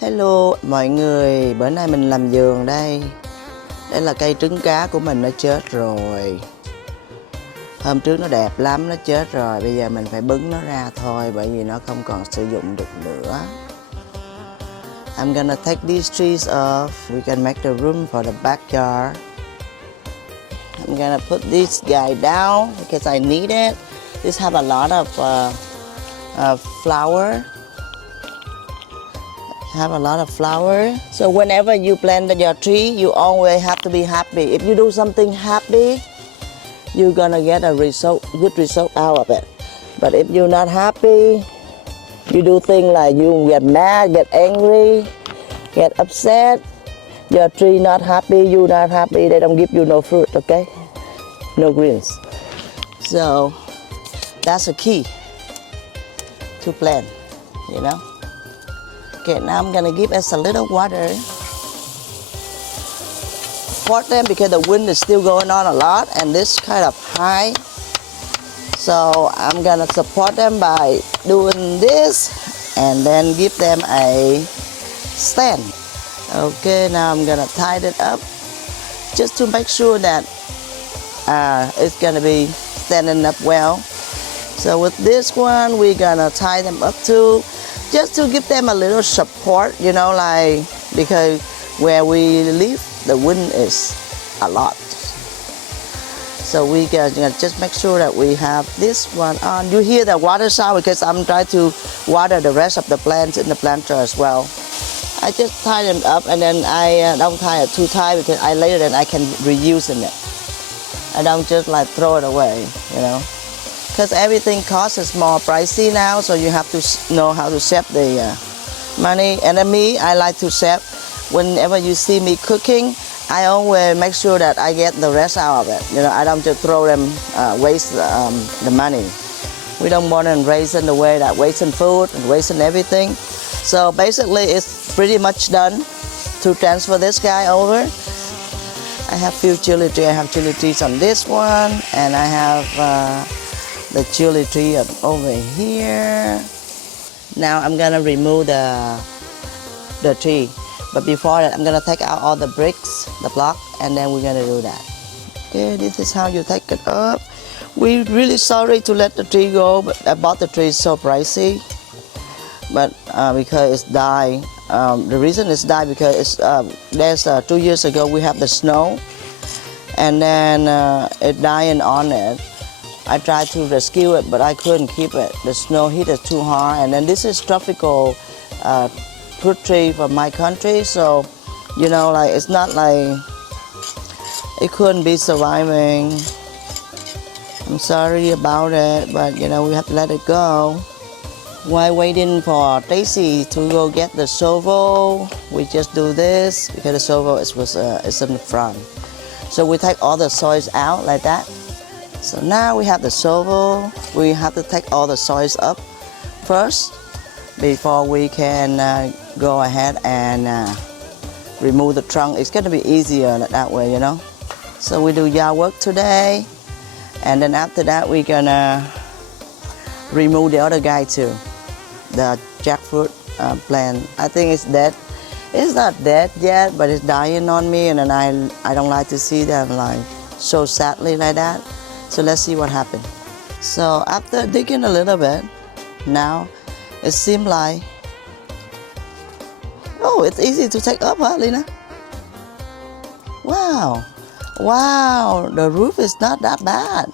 Hello mọi người, bữa nay mình làm vườn đây. Đây là cây trứng cá của mình nó chết rồi. Hôm trước nó đẹp lắm, nó chết rồi. Bây giờ mình phải bứng nó ra thôi, bởi vì nó không còn sử dụng được nữa. I'm gonna take these trees off. We can make the room for the backyard. I'm gonna put this guy down because I need it. This have a lot of flower. Have a lot of flower. So whenever you plant your tree, you always have to be happy. If you do something happy, you're gonna get a good result out of it. But if you're not happy, you do things like you get mad, get angry, get upset, your tree not happy, you not happy, they don't give you no fruit, okay? No greens. So that's the key to plant, you know? Okay, now I'm gonna give us a little water. Support them because the wind is still going on a lot and this kind of high. So I'm gonna support them by doing this and then give them a stand. Okay, now I'm gonna tie it up just to make sure that it's gonna be standing up well. So with this one, we're gonna tie them up too, just to give them a little support, you know, like, because where we live, the wind is a lot. So we can just make sure that we have this one on. You hear the water sound because I'm trying to water the rest of the plants in the planter as well. I just tie them up and then I don't tie it too tight because later then I can reuse it. I don't just like throw it away, you know. Because everything costs is more pricey now, so you have to know how to save the money. And then me, I like to save. Whenever you see me cooking, I always make sure that I get the rest out of it. You know, I don't just throw them, waste the money. We don't want to raise in the way that wasting food and wasting everything. So basically, it's pretty much done to transfer this guy over. I have few chili trees. I have chili trees on this one, and I have the chili tree over here. Now I'm gonna remove the tree, but before that I'm gonna take out all the bricks, the block, and then we're gonna do that. Okay, this is how you take it up. We're really sorry to let the tree go, but I bought the tree so pricey, but because it's died. The reason it's died because it's there's 2 years ago we have the snow, and then it dying on it. I tried to rescue it, but I couldn't keep it. The snow hit it too hard, and then this is tropical fruit tree from my country, so you know, like, it's not like it couldn't be surviving. I'm sorry about it, but you know, we have to let it go. While waiting for Daisy to go get the shovel, we just do this because the shovel is in the front. So we take all the soils out like that. So now we have the shovel. We have to take all the soils up first before we can go ahead and remove the trunk. It's going to be easier that way, you know. So we do yard work today, and then after that we're gonna remove the other guy too, the jackfruit plant. I think it's dead. It's not dead yet, but it's dying on me, and then I don't like to see them like so sadly like that. So let's see what happened. So after digging a little bit, now it seems like, oh, it's easy to take up, huh, Lena? Wow, wow, the roof is not that bad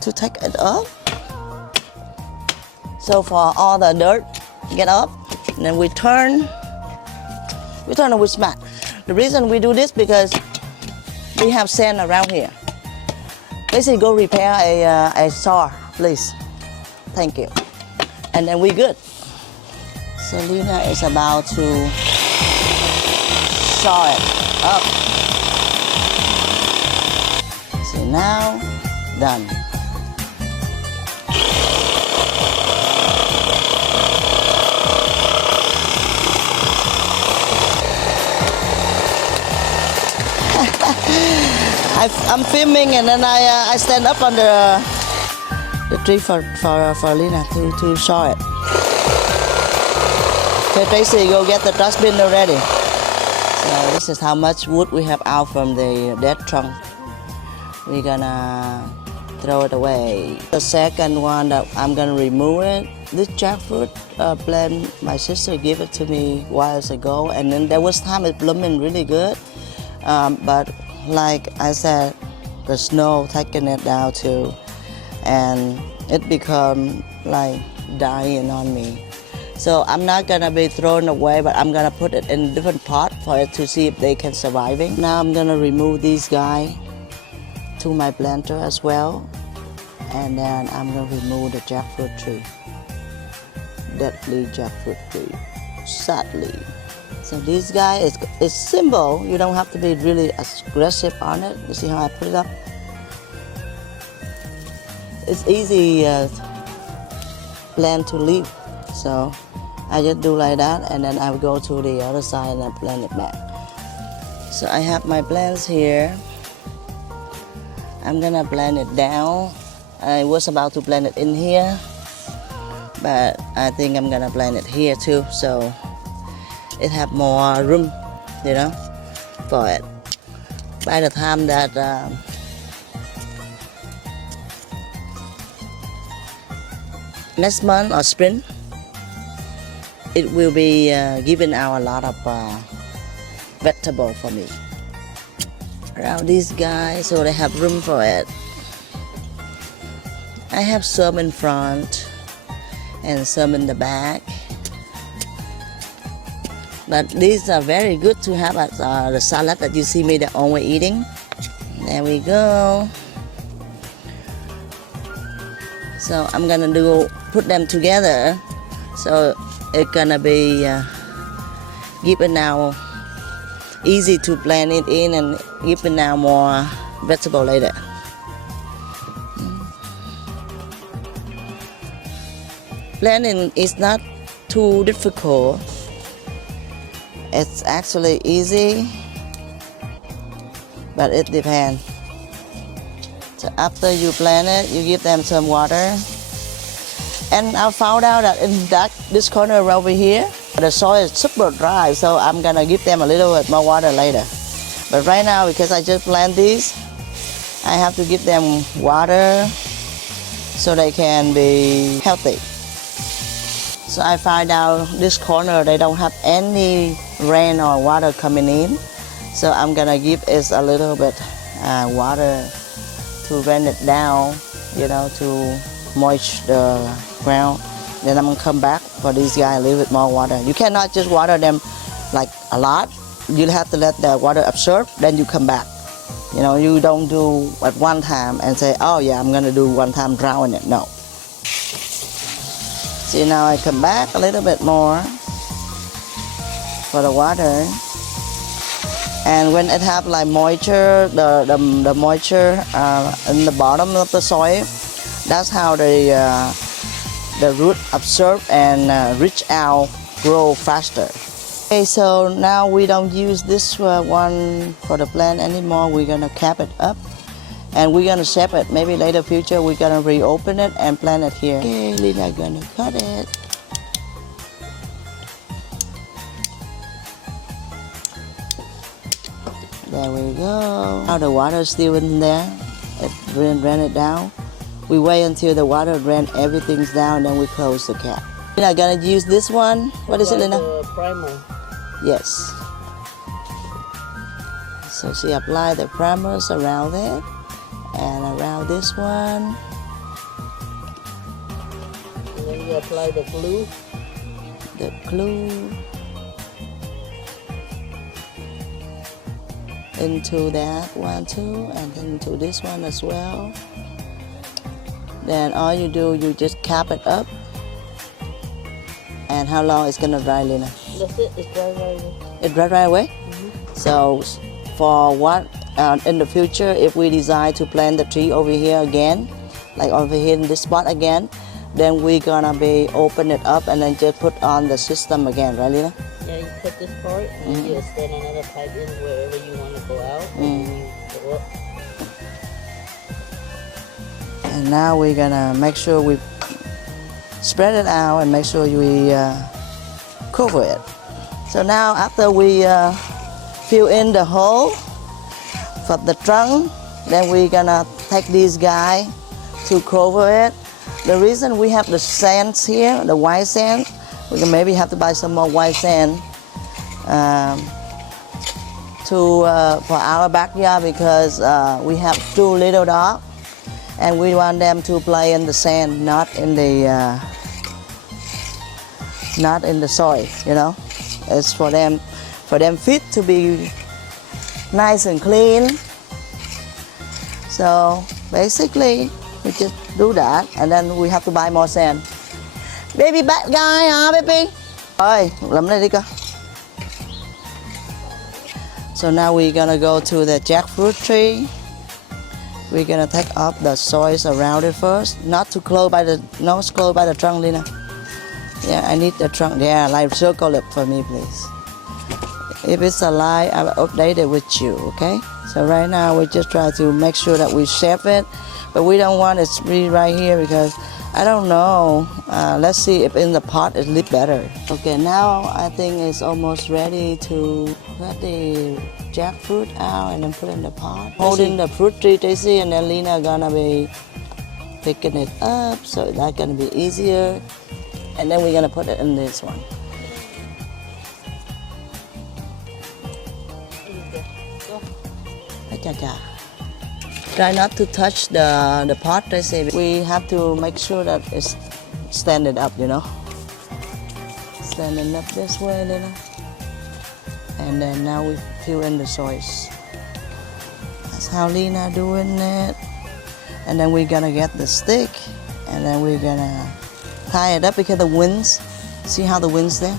to take it up. So for all the dirt, get up, and then we turn and we smack. The reason we do this because we have sand around here. Let's go repair a saw, please. Thank you. And then we're good. Selena is about to saw it up. So now, done. I'm filming, and then I stand up on the tree for Lena to saw it. Okay, Tracy, go get the dustbin already. So this is how much wood we have out from the dead trunk. We're gonna throw it away. The second one that I'm gonna remove it. This jackfruit plant, my sister gave it to me whiles ago, and then there was time it blooming really good. But like I said, the snow taking it down too, and it become like dying on me. So I'm not gonna be thrown away, but I'm gonna put it in a different pot for it to see if they can surviving. Now I'm gonna remove these guys to my planter as well, and then I'm gonna remove the jackfruit tree, deadly jackfruit tree, sadly. So this guy is simple. You don't have to be really aggressive on it. You see how I put it up? It's easy plant to leave. So I just do like that, and then I will go to the other side and plant it back. So I have my plants here. I'm gonna plant it down. I was about to plant it in here, but I think I'm gonna plant it here too, so it have more room, for it. By the time that next month or spring, it will be giving out a lot of vegetable for me. Around these guys, so they have room for it. I have some in front and some in the back. But these are very good to have as the salad that you see me always eating. There we go. So I'm gonna put them together. So it's gonna be given now easy to blend it in and given now more vegetable later. Blending is not too difficult. It's actually easy, but it depends. So after you blend it, you give them some water. And I found out that in this corner over here, the soil is super dry, so I'm gonna give them a little bit more water later. But right now, because I just plant these, I have to give them water so they can be healthy. So I find out this corner, they don't have any rain or water coming in. So I'm gonna give it a little bit water to rain it down, to moist the ground. Then I'm gonna come back for these guys a little bit more water. You cannot just water them like a lot. You have to let the water absorb, then you come back. You don't do at one time and say, oh yeah, I'm gonna do one time drown it. No. See, now I come back a little bit more for the water. And when it have like moisture, the moisture in the bottom of the soil, that's how the root absorb and reach out, grow faster. Okay, so now we don't use this one for the plant anymore. We're gonna cap it up, and we're gonna shape it. Maybe later future we're gonna reopen it and plant it here. Okay, Lina gonna cut it. There we go. Now the water is still in there. It ran it down. We wait until the water ran everything's down, then we close the cap. We're not gonna use this one. What is it, Lina? The primer. Yes. So she applied the primers around it and around this one. And then you apply the glue. The glue into that one too, and then into this one as well. Then all you do, you just cap it up. And how long it's gonna dry, Lina? That's it. It's dry right away. It dry right away? So for what in the future, if we decide to plant the tree over here again, like over here in this spot again, then we're gonna be open it up and then just put on the system again, right, Lina? Yeah, you cut this part and then you extend another pipe in wherever you want to go out, and then you go up. And now we're gonna make sure we spread it out and make sure we cover it. So now after we fill in the hole for the trunk, then we're gonna take this guy to cover it. The reason we have the sands here, the white sand, we can maybe have to buy some more white sand for our backyard, because we have 2 little dogs and we want them to play in the sand, not in the soil, you know. It's for them feet to be nice and clean. So basically we just do that, and then we have to buy more sand. Baby bad guy hả baby? Ơi, làm này đi cơ. So now we're gonna go to the jackfruit tree. We're gonna take off the soils around it first, not close by the trunk, Lina. Yeah, I need the trunk. Yeah, like circle it for me, please. If it's a lie, I will update it with you, okay? So right now we just try to make sure that we shape it, but we don't want it to be right here because I don't know. Let's see if in the pot it look better. Okay, now I think it's almost ready to let the jackfruit out and then put in the pot. Holding the fruit tree, Tracy, and then Lena gonna be picking it up, so that's gonna be easier. And then we're gonna put it in this one. Try not to touch the pot, they say. We have to make sure that it's standing up, you know. Standing up this way, Lena. And then now we fill in the soils. That's how Lena doing it. And then we're gonna get the stick, and then we're gonna tie it up because the winds. See how the wind's there?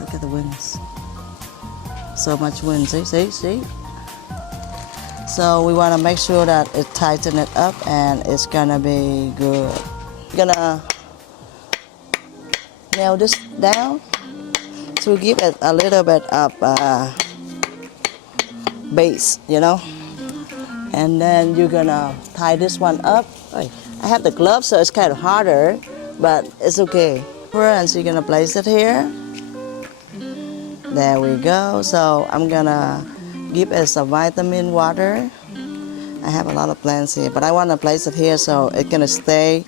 Look at the winds. So much wind, see? So we want to make sure that it tighten it up and it's gonna be good. We're gonna nail this down to give it a little bit of base, you know. And then you're gonna tie this one up. I have the glove, so it's kind of harder, but it's okay. And so you're gonna place it here. There we go. So I'm gonna give it some vitamin water. I have a lot of plants here, but I want to place it here so it's gonna stay,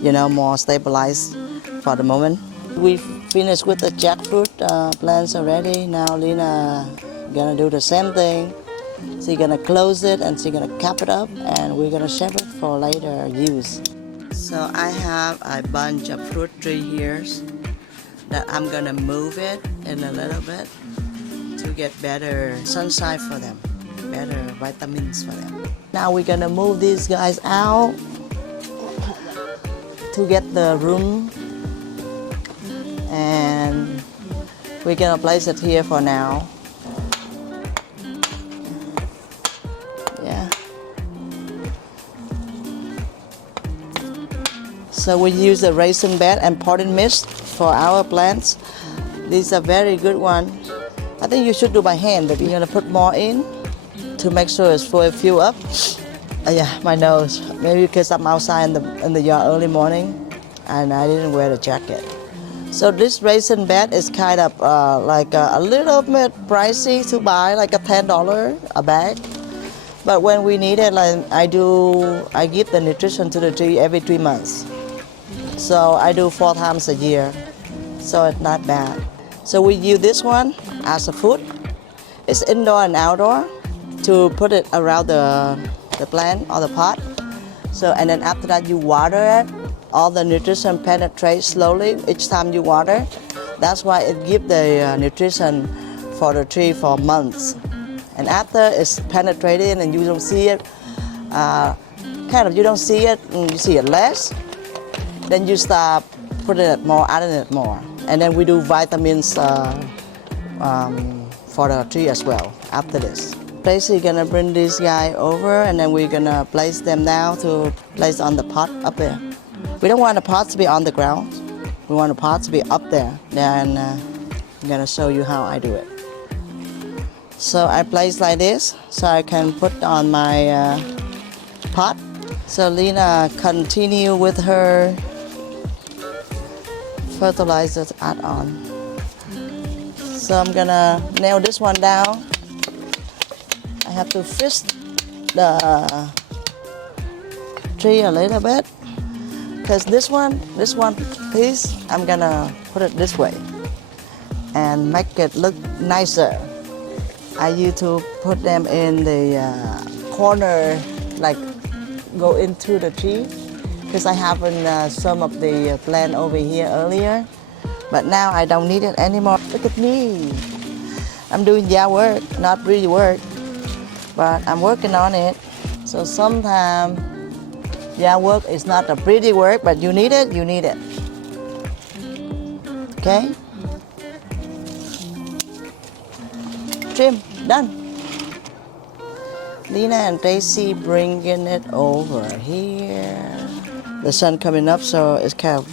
you know, more stabilized for the moment. We finished with the jackfruit plants already. Now Lena gonna do the same thing. She's gonna close it and she's gonna cap it up, and we're gonna shape it for later use. So I have a bunch of fruit tree here that I'm gonna move it in a little bit to get better sunshine for them, better vitamins for them. Now we're gonna move these guys out to get the room, and we're gonna place it here for now. Yeah. So we use the raisin bed and potting mix for our plants. These are very good ones. I think you should do by hand, but you're gonna put more in to make sure it's fill up. Yeah, my nose. Maybe because I'm outside in the yard early morning and I didn't wear the jacket. So this raisin bed is kind of like a little bit pricey to buy, like a $10 a bag. But when we need it, like I give the nutrition to the tree every 3 months. So I do 4 times a year. So it's not bad. So we use this one as a food. It's indoor and outdoor to put it around the plant or the pot. So, and then after that you water it. All the nutrition penetrates slowly each time you water. That's why it gives the nutrition for the tree for months. And after it's penetrated and you don't see it, you don't see it, you see it less, then you start putting it more, adding it more. And then we do vitamins for the tree as well after this. Basically gonna bring this guy over, and then we're gonna place them down to place on the pot up there. We don't want the pot to be on the ground. We want the pot to be up there. Then I'm gonna show you how I do it. So I place like this, so I can put on my pot. So Lena continue with her fertilizer to add on. So I'm gonna nail this one down. I have to twist the tree a little bit because this one piece I'm gonna put it this way and make it look nicer. I used to put them in the corner, like go into the tree, because I have some of the plant over here earlier, but now I don't need it anymore. Look at me. I'm doing yard work, not really work, but I'm working on it. So sometimes yard work is not a pretty work, but you need it, you need it. Okay? Trim, done. Lena and Tracy bringing it over here. The sun coming up, so it's kind of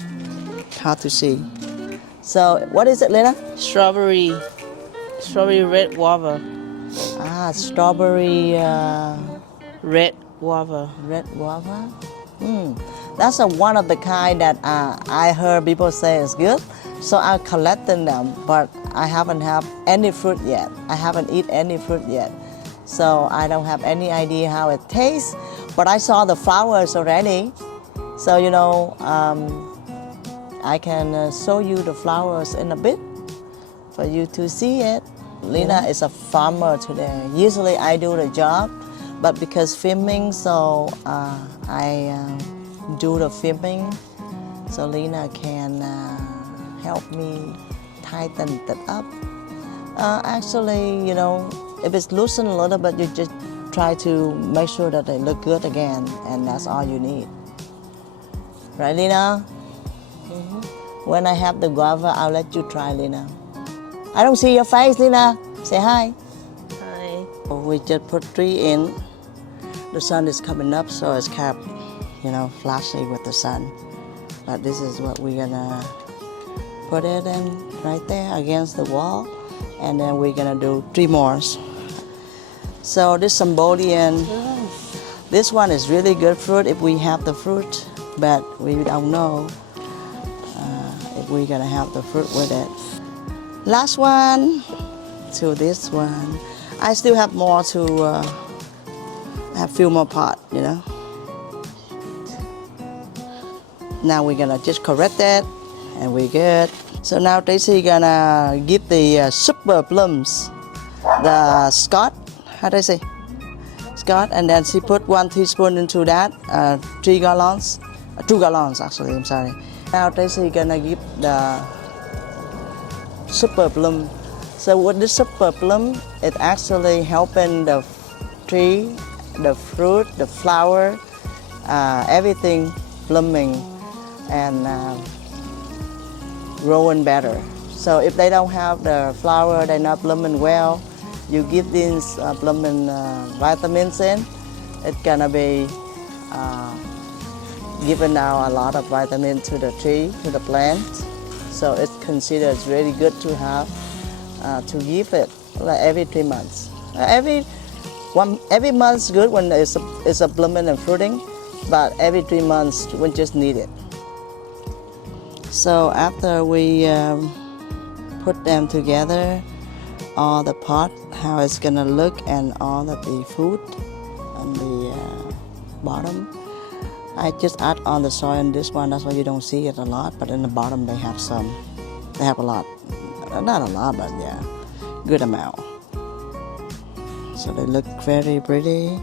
hard to see. So what is it, Lena? Strawberry red guava. Strawberry Red guava. red guava. That's one of the kind that I heard people say is good. So I'm collecting them, but I haven't had any fruit yet. I haven't eaten any fruit yet. So I don't have any idea how it tastes. But I saw the flowers already. So, you know, I can show you the flowers in a bit for you to see it. Lena is a farmer today. Usually I do the job, but because filming, so I do the filming. So Lena can help me tighten it up. Actually, you know, if it's loosened a little bit, you just try to make sure that they look good again, and that's all you need. Right, Lena? When I have the guava, I'll let you try, Lena. I don't see your face, Lena. Say hi. Hi. We just put 3 in. The sun is coming up, so it's kind of, you know, flashy with the sun. But this is what we're gonna put it in right there against the wall, and then we're gonna do 3 more. So this Cambodian, this one is really good fruit if we have the fruit, but we don't know if we're gonna have the fruit with it. Last one to this one. I still have more to have few more pot, you know. Now we're gonna just correct that, and we're good. So now Tracy gonna give the super plums, the Scott, how do I say? Scott, and then she put 1 teaspoon into that, 3 gallons, 2 gallons actually, I'm sorry. Now Tracy gonna give the super plum. So with the super plum, it actually helping the tree, the fruit, the flower, everything blooming and growing better. So if they don't have the flower, they're not blooming well, you give these blooming vitamins in, it's gonna be giving out a lot of vitamin to the tree, to the plant. So it's considered really good to have, to give it like every 3 months. Every month's good when it's a blooming and fruiting, but every 3 months we just need it. So after we put them together, all the pot, how it's gonna look, and all of the food on the bottom, I just add on the soil in this one. That's why you don't see it a lot, but in the bottom they have some. They have a lot, not a lot, but yeah, good amount. So they look very pretty.